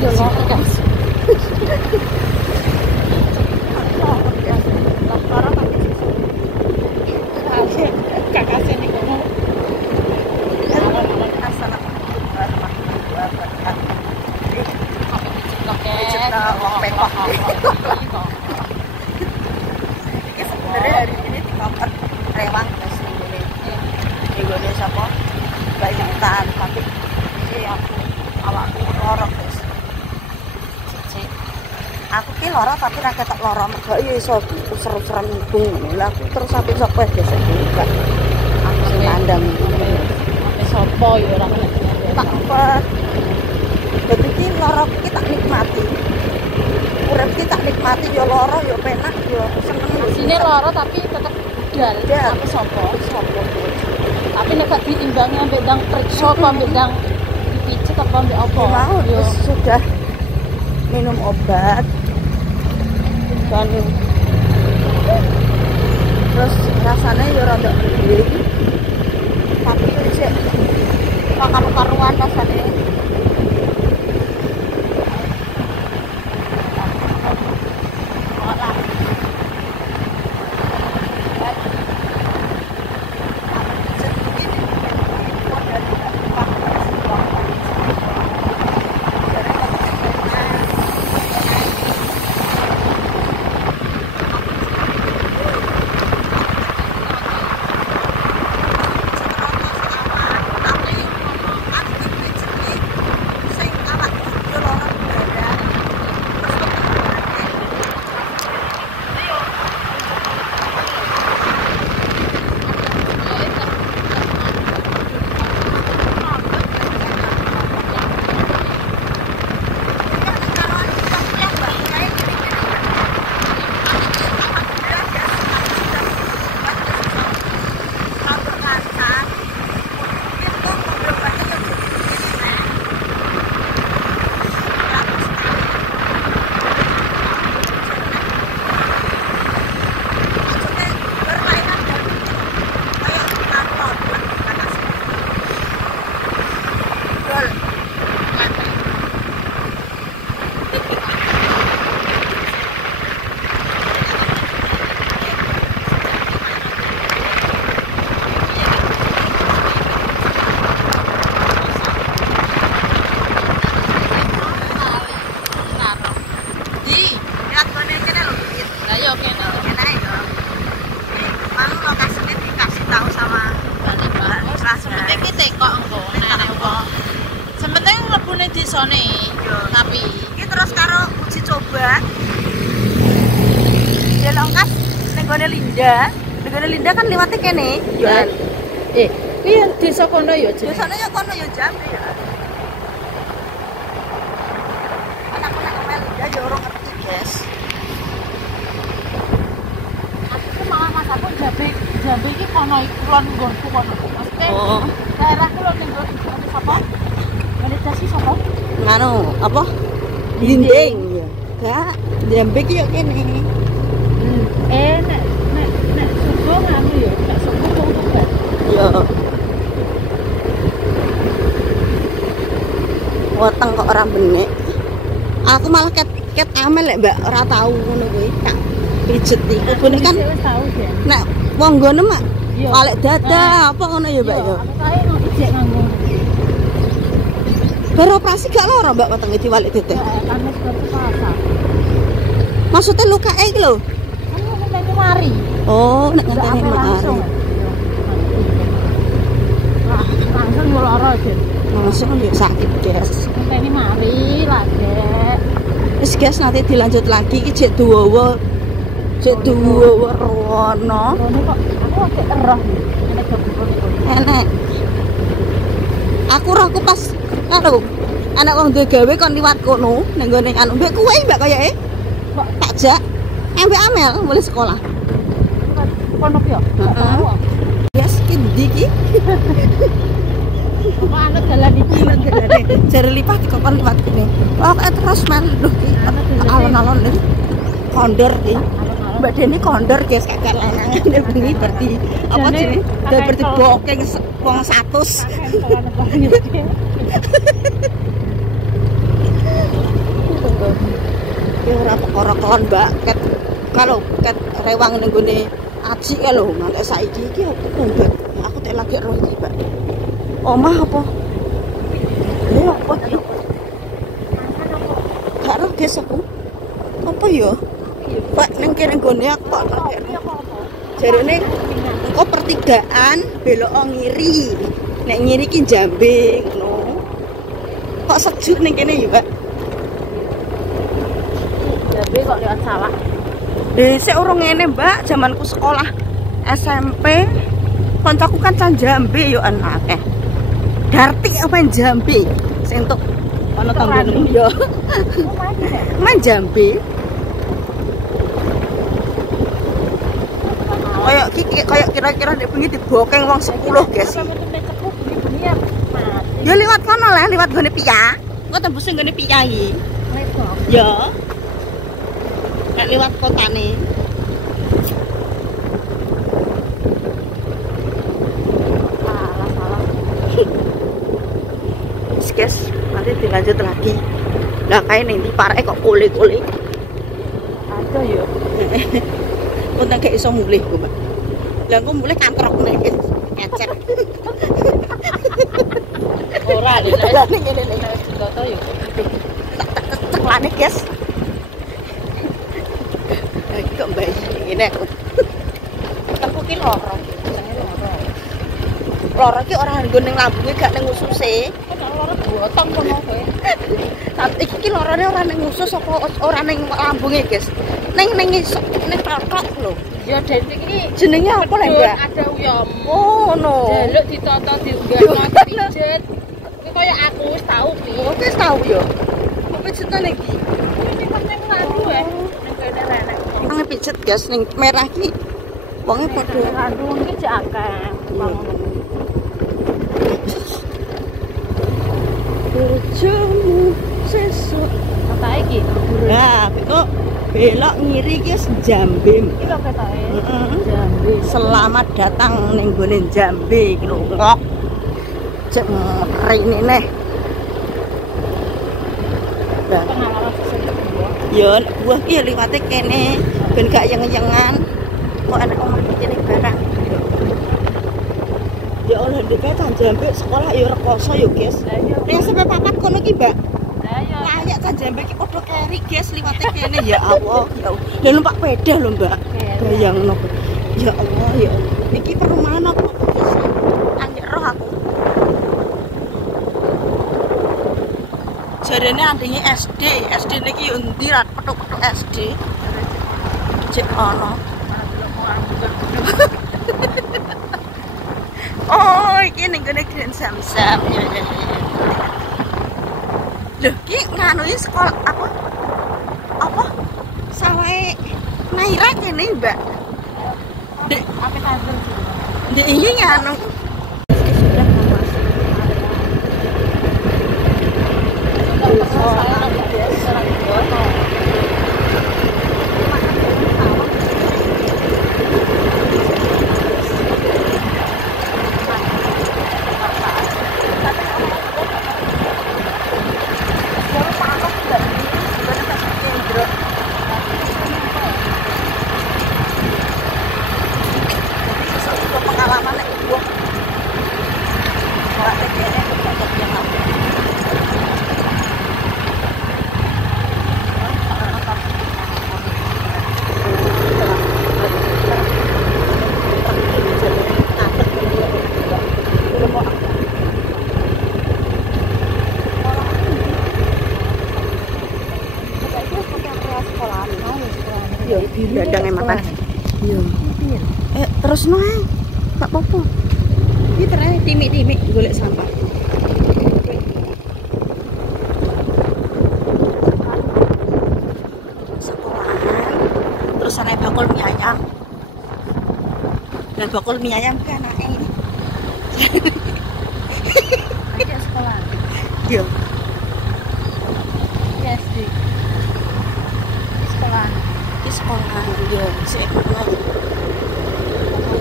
Yo loro guys. Kakak sini kamu. Sebenarnya hari ini di kamar rewang guys nih gue siapa banyak tahan tapi aku awakku loro guys aku ki loro tapi ra ketok loro mergo ya iso user-useran mubung lha aku terus sampe sapa biasa buka aku sing kandang Sopo ya ora kena. tak apa dadi ki loro ki tak nikmati urip ki tak nikmati ya loro ya penak ya seneng Sini loro tapi tetep budal. Tapi sopo? Tapi nek gak diimbangi ambek ndang periksa apa ambek ndang dipijet apa ambek apa? Mau terus sudah minum obat dan terus rasanya ya rada gede tapi cek karuan rasanya tapi ini terus karo uji coba dia lengkap nenggone Linda kan lewatnya kene ya iya desa kono ya desane ya kono ya Jambi ya anak-anak Linda ya orang ngerti guys aku malah mas aku Jambi iki kono kulon nggonku kono maksudnya daerah kulon ning sapa meditasi sapa nganu apa dinding ya gak Jambi ki yo kene nek subuh nganu ya gak subuh kok kan yo weteng kok ora benek aku malah ket amel lek Mbak ora tau ngono kuwi tak pijet iki bone kan wis tau ya nek wong ngono mak kalek dadah apa ngono ya Mbak ya aku kae ngijek nganggo beroperasi gak loro Mbak wetenge diwalik teteh kan wis pasar maksudnya luka iki lho ngenteni mari oh nek ngenteni langsung langsung loro aja langsung yuk sakit guys ngenteni mari lagi wis guys nanti dilanjut lagi iki jek duwowo rono ini kok aku agak erah enek aku pas karo anak wong duwe gawe kon liwat kono ning gone anu mbek kuwe Mbak kayake kok takjak ambek Amel mulai sekolah kono ki yo heeh yes ki ndi ki kok anak dalan iki jare lipat kok kon liwat kene kok terus men lho ki alon-alon iki kondor ki Mbak Deni kondor guys kakek lanangane bengi berarti apa jenenge berarti bokeng wong 100 perkara kelon mbak ket kalau ket rewang ning gone aji ya lho nganti saiki iki apa to mbak aku tak lagi roh iki mbak omah apa lha apa iki gak roh guys aku apa ya pak nang kene gone aku kok jarene engko pertigaan belok ngiri nek ngiri ki Jambe ngono kok sejuk ning kene ya mbak Jambe kok lewat sawah. Dhisik urung ngene, Mbak, zamanku sekolah SMP. Koncoku kan can Jambe yo akeh. Darti apa Jambe? Sing entuk ana tanggomu yo. Main Jambe. Kayak kira-kira nek bengi dibokeng wong 10, guys. Ya liwat kono lah, liwat gone Pia. Engko tembus gone Pia iki. Ya. Nek liwat kotane. Guys, nanti dilanjut lagi. Lah kae ning ndi pareke kok kule-kule. Ada yo. Kok nang gak iso mulih kok, Mbak. Lah kok mulih kantrokne guys. Ngecer. Ora lho, nek ngene nek toto yo. Ceklane, guys. Iki kok mbak ngene aku. Aku ki loro. Loro ki ora nggo ning lambunge gak ning ususe. Loro botong kono kowe. Iki ki lorone ora ning usus apa ora ning lambunge, guys. Ning ning totok lho. Ya dene iki jenenge apa lho, Mbak? Ada uyam. Oh, no. Jaluk ditoto diunggah pijet. Iki koyo aku wis tau ki. Wis tau yo. Kok pijetane iki? Iki penting ngadu ning kene renek. Nang pijet, guys, ning merah ki. Wonge padha. Kandung iki jek akeh. Berjemu sesuk. Apa iki? Nah, kok belok ngiri ki Jambe. Iki lho ketoke. Heeh. Jambe. Selamat datang ning gone Jambe iki lho. Ngok. Cek rene neh. Lah, Pengalaman sesuk ya buah ki liwate kene ben gak yeng-yengan. Kok enak omah kene barang. Ya Allah, ndek can Jambe sekolah ya rekoso ya, guys. Ning sampe papat kono ki, Mbak. Lah ya. Layak can Jambe ki padha keri, guys, liwate kene ya Allah. Ya Allah. Lha numpak sepeda lho, Mbak. Bayangno. Ya Allah, ya Allah. Iki perumahan apa, guys? Anjir roh aku. Jarene andinge SD niki yo endi ra petuk-petuk SD. Cek ono. Oh, iki ning gone Grand Samsam. Ya. Loh, ki nganui sekolah apa? Apa? Sawae Naira kene, Mbak. Dek, Apa tandem sih? dek iki nganu. Pengalaman nek gua. Ora tekene kok yang aku. Yo, dandang makan. Yo. Terus no ae. Gak apa-apa. Iki terus timik-timik golek sampah. Sekolahan. Terus ana bakul mie ayam. Dan bakul mie ayam kan anake. Aja sekolah. Yo. SD. Sekolah. Di sekolahan yo sik ono.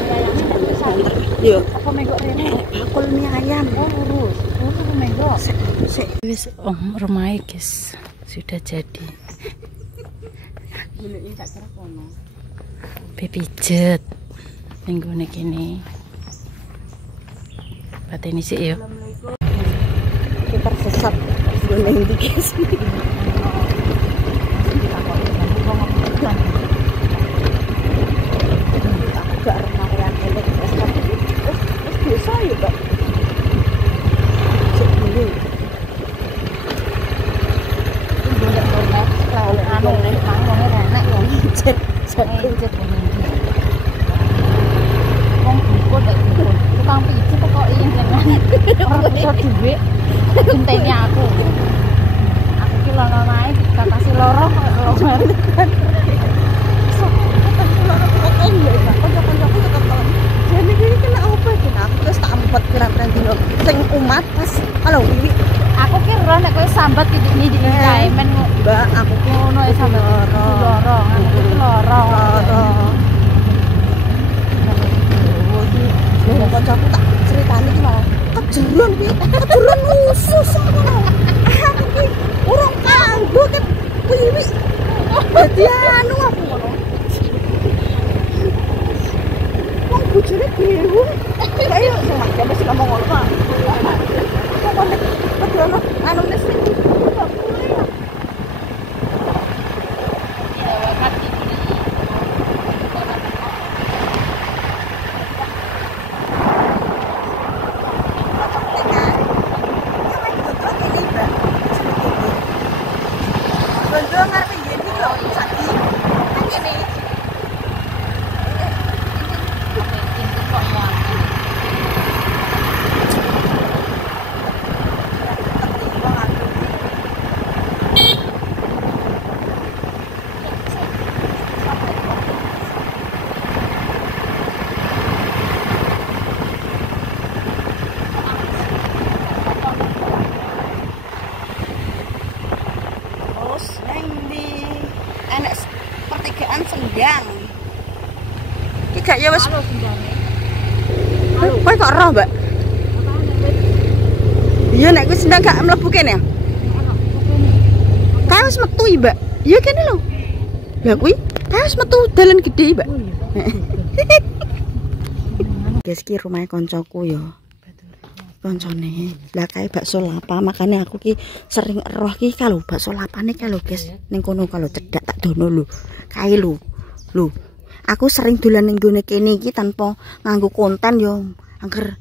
Ayamnya Yo. apa megok rene? Bakul mie ayam. Oh, lurus. Lurus megok. Sik. Wis rumah guys sudah jadi. Goleki gak kira kono. Pijet ning gone kene. Pateni sik ya. Kita tersesat gone ndi guys. Gak renang elek terus biasa ya, Mbak. Cek dulu. Anu nek mangone renek ya cek cek wong dukun nek dukun tukang pijet kok ing dengan ora iso duwe genteni aku ki lono nae dikatasi loro kok loro kanca-kancaku tetep jane iki kena apa iki aku wis tak empet pirang-pirang dino sing umat pas kalau wiwi aku ki ora nek kowe sambat titik-titik kae men Mbak aku ki ngono e sambat loro aku ki loro kancaku tak ceritani ki malah kejeron khusus ngono aku ki urung kanggo ket wiwi dadi anu aku ngono wong bojone dewe ayo semak ya mesti ngomong ngono Pak kok nek padha anu wis pertigaan Sendang. Iki gak ya wis. Kowe kok roh, Mbak? Iya nek wis Sendang gak mlebu kene ya? Kae wis metu iki, Mbak. Iya kene lho. Lah kuwi kae wis metu dalan gede, Mbak. Guys, ki rumah koncoku ya. Koncone. Lah kae bakso lapa, makane aku ki sering roh ki kalau bakso lapane kae lho, guys. Ning kono kalau cedak tak dono lho. Kae lho. Lho. Aku sering dolan ning gone kene iki tanpa nganggo konten yo. Angger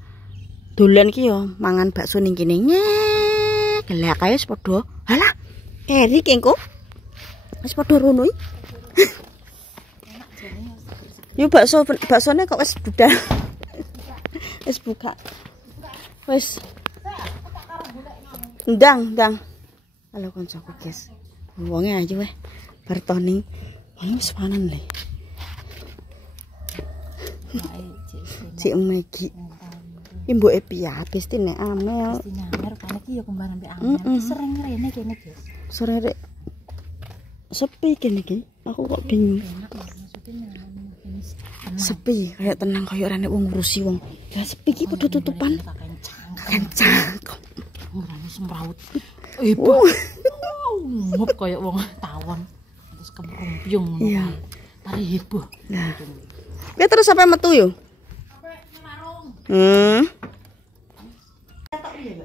dolan ki yo mangan bakso ning kene. Nyek. Lah kae wis padha. Halah. Keri kengko. Wis padha rono iki. Yo baksone kok wis budal. Wis buka. Wis. Ndang. Halo koncoku, guys. Wonge aja weh. Bar toning. Wis panen le. Cik Megi. Ki mboke piye nek amel. Mesti nyamer kan iki ya kembar ambek amel. Sering rene kene, guys. Sore sepi kene iki. Aku kok bingung. Sepi, kayak tenang kayak rene wong ngurusi wong. Lah sepi iki padha tutupan. Kencang. Ngurane semraut. Heboh. Ngup kayak wong tawon. Terus kemrumpiung ngono. Iya. Tari heboh. Nah. Ya terus sampai metu yo.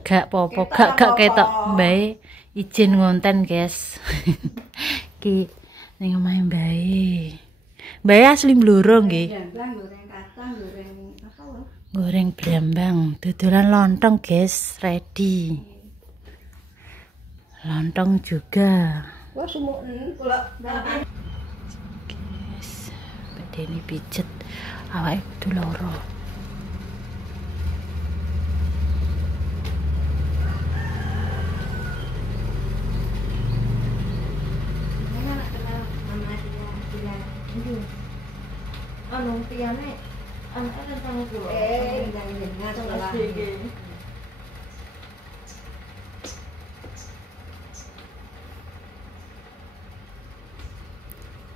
Gak popo, gak ketok mbae izin ngonten, guys. Ki ning omahe mbae. Mbae asli Bluro nggih. Goreng kacang, goreng apa lho? Goreng brambang, dodolan lontong, guys, ready. Lontong juga. Wah, sumuk kula. Guys, bedeni pijet awake kudu loro. Anu piane anake tentang kula. Jangan salah.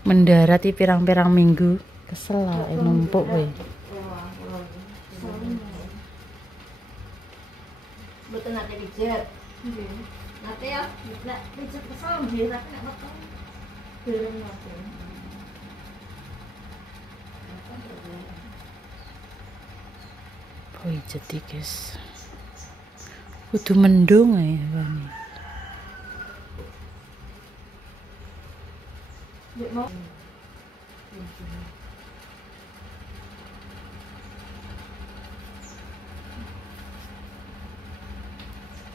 Mendarat di pirang-pirang minggu, kesel lah numpuk we. Mboten nate pijet. Nggih. Nate ya nek pijet kesel nggih, tapi nek metu dereng nate. Boy jadi guys. Kudu mendung ae bani.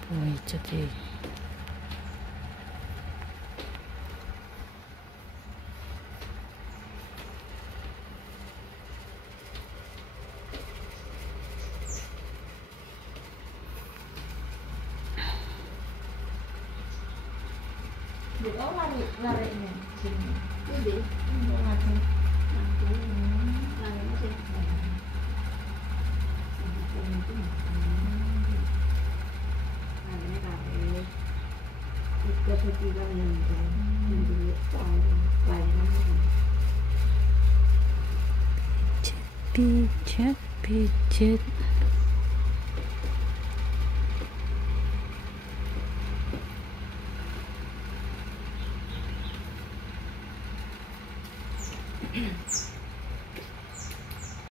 Boy jadi. Oh, lari-larinya sini. Ini, Pijat, pijat.